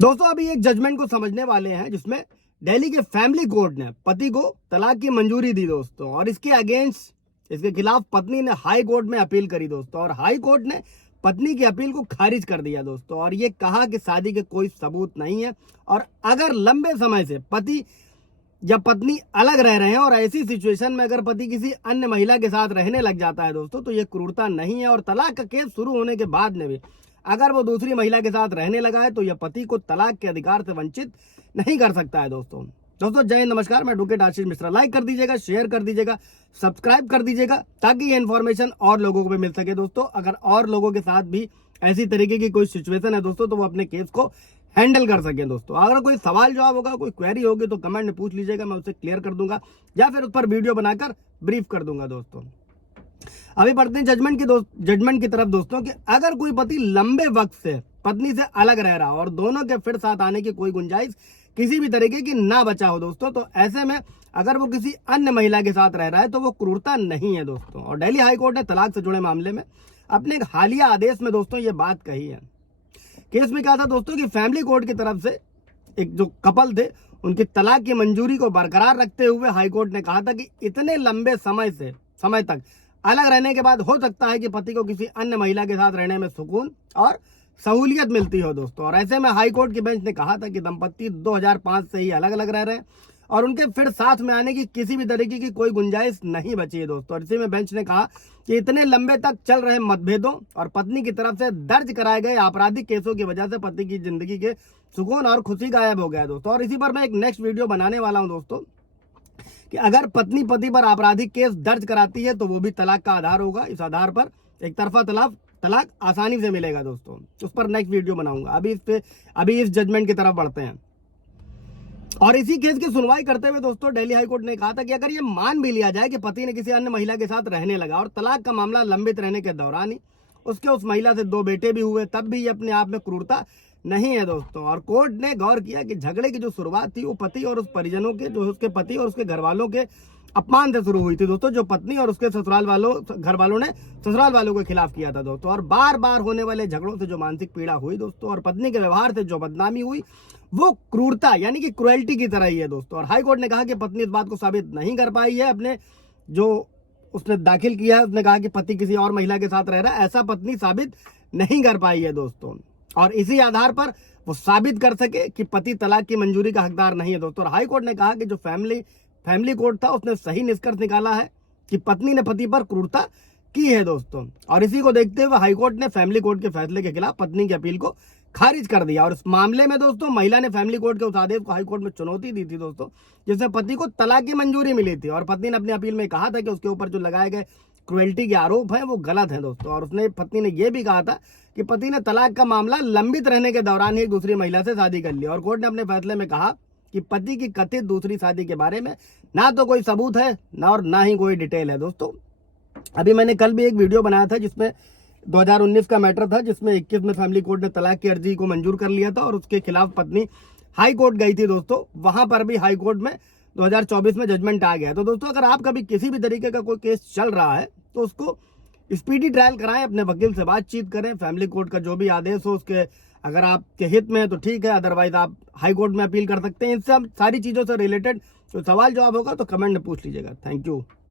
दोस्तों अभी एक जजमेंट को समझने वाले हैं जिसमें दिल्ली के फैमिली कोर्ट ने पति को तलाक की मंजूरी दी दोस्तों, और इसके अगेंस्ट इसके खिलाफ पत्नी ने हाई कोर्ट में अपील करी दोस्तों, और हाई कोर्ट ने पत्नी की अपील को खारिज कर दिया दोस्तों, और ये कहा कि शादी के कोई सबूत नहीं है, और अगर लंबे समय से पति या पत्नी अलग रह रहे हैं और ऐसी सिचुएशन में अगर पति किसी अन्य महिला के साथ रहने लग जाता है दोस्तों, तो ये क्रूरता नहीं है। और तलाक का केस शुरू होने के बाद में भी अगर वो दूसरी महिला के साथ रहने लगा है तो यह पति को तलाक के अधिकार से वंचित नहीं कर सकता है दोस्तों जय हिंद, नमस्कार। मैं एडवोकेट आशीष मिश्रा। लाइक कर दीजिएगा, शेयर कर दीजिएगा, सब्सक्राइब कर दीजिएगा ताकि ये इन्फॉर्मेशन और लोगों को भी मिल सके दोस्तों। अगर और लोगों के साथ भी ऐसी तरीके की कोई सिचुएशन है दोस्तों तो वो अपने केस को हैंडल कर सके दोस्तों। अगर कोई सवाल जवाब होगा, कोई क्वेरी होगी तो कमेंट में पूछ लीजिएगा, मैं उसे क्लियर कर दूंगा या फिर उस पर वीडियो बनाकर ब्रीफ कर दूंगा दोस्तों। अभी बढ़ते हैं जजमेंट की तरफ दोस्तों कि अगर कोई पति लंबे वक्त से पत्नी से अलग रह रहा और दोनों के फिर साथ आने की कोई गुंजाइश किसी भी तरीके की ना बचा हो दोस्तों, तो ऐसे में अगर वो किसी अन्य महिला के साथ रह रहा है तो वो क्रूरता नहीं है दोस्तों। और दिल्ली हाई कोर्ट ने तलाक से जुड़े मामले में अपने एक हालिया आदेश में दोस्तों ये बात कही है। केस में क्या था दोस्तों कि फैमिली कोर्ट की तरफ से एक जो कपल थे उनकी तलाक की मंजूरी को बरकरार रखते हुए हाई कोर्ट ने कहा था कि इतने लंबे समय तक अलग रहने के बाद हो सकता है कि पति को किसी अन्य महिला के साथ रहने में सुकून और सहूलियत मिलती हो दोस्तों। और ऐसे में हाई कोर्ट की बेंच ने कहा था कि दंपत्ति 2005 से ही अलग अलग रह रहे हैं और उनके फिर साथ में आने की किसी भी तरीके की कोई गुंजाइश नहीं बची है दोस्तों। और इसी में बेंच ने कहा कि इतने लंबे तक चल रहे मतभेदों और पत्नी की तरफ से दर्ज कराए गए आपराधिक केसों की वजह से पति की जिंदगी के सुकून और खुशी गायब हो गया दोस्तों। और इसी पर मैं एक नेक्स्ट वीडियो बनाने वाला हूं दोस्तों कि अगर पत्नी पति पर आपराधिक केस दर्ज कराती है तो वो भी तलाक का आधार होगा। इस आधार पर एक तरफा तलाक आसानी से मिलेगा दोस्तों। उस पर नेक्स्ट वीडियो बनाऊंगा। अभी इस जजमेंट की तरफ बढ़ते हैं। और इसी केस की सुनवाई करते हुए दोस्तों दिल्ली हाई कोर्ट ने कहा था कि अगर ये मान भी लिया जाए कि पति ने किसी अन्य महिला के साथ रहने लगा और तलाक का मामला लंबित रहने के दौरान ही उसके उस महिला से 2 बेटे भी हुए, तब भी ये अपने आप में क्रूरता नहीं है दोस्तों। और कोर्ट ने गौर किया कि झगड़े की जो शुरुआत थी वो पति और उस परिजनों के, जो उसके पति और उसके घर वालों के अपमान से शुरू हुई थी दोस्तों, जो पत्नी और उसके घर वालों ने ससुराल वालों के खिलाफ किया था दोस्तों। और बार बार होने वाले झगड़ों से जो मानसिक पीड़ा हुई दोस्तों और पत्नी के व्यवहार से जो बदनामी हुई वो क्रूरता यानी कि क्रुएल्टी की तरह ही है दोस्तों। और हाई कोर्ट ने कहा कि पत्नी इस बात को साबित नहीं कर पाई है अपने जो उसने दाखिल किया है, उसने कहा कि पति किसी और महिला के साथ रह रहा है, ऐसा पत्नी साबित नहीं कर पाई है दोस्तों। और इसी आधार पर वो साबित कर सके कि पति तलाक की मंजूरी का हकदार नहीं है दोस्तों। और हाई कोर्ट ने कहा कि जो फैमिली कोर्ट था उसने सही निष्कर्ष निकाला है कि पत्नी ने पति पर क्रूरता की है दोस्तों। और इसी को देखते हुए हाई कोर्ट ने फैमिली कोर्ट के फैसले के खिलाफ पत्नी की अपील को खारिज कर दिया। और इस मामले में दोस्तों महिला ने फैमिली कोर्ट के उस आदेश को हाई कोर्ट में चुनौती दी थी दोस्तों, जिसमें पति को तलाक की मंजूरी मिली थी। और पत्नी ने अपनी अपील में कहा था कि उसके ऊपर जो लगाए गए क्रुएल्टी के आरोप हैं वो गलत हैं दोस्तों। और पत्नी ने यह भी कहा था कि पति ने तलाक का मामला लंबित रहने के दौरान ही एक दूसरी महिला से शादी कर ली। और कोर्ट ने अपने फैसले में कहा कि पति की कथित दूसरी शादी के बारे में ना तो कोई सबूत है ना ही कोई डिटेल है दोस्तों। अभी मैंने कल भी एक वीडियो बनाया था जिसमें 2019 का मैटर था, जिसमें 21 में फैमिली कोर्ट ने तलाक की अर्जी को मंजूर कर लिया था और उसके खिलाफ पत्नी हाई कोर्ट गई थी दोस्तों। वहां पर भी हाई कोर्ट में 2024 में जजमेंट आ गया। तो दोस्तों अगर आप कभी किसी भी तरीके का कोई केस चल रहा है तो उसको स्पीडी ट्रायल कराएं, अपने वकील से बातचीत करें, फैमिली कोर्ट का जो भी आदेश हो उसके अगर आपके हित में है तो ठीक है, अदरवाइज आप हाई कोर्ट में अपील कर सकते हैं। इससे सारी चीजों से रिलेटेड जो सवाल जवाब होगा तो कमेंट में पूछ लीजिएगा। Thank you.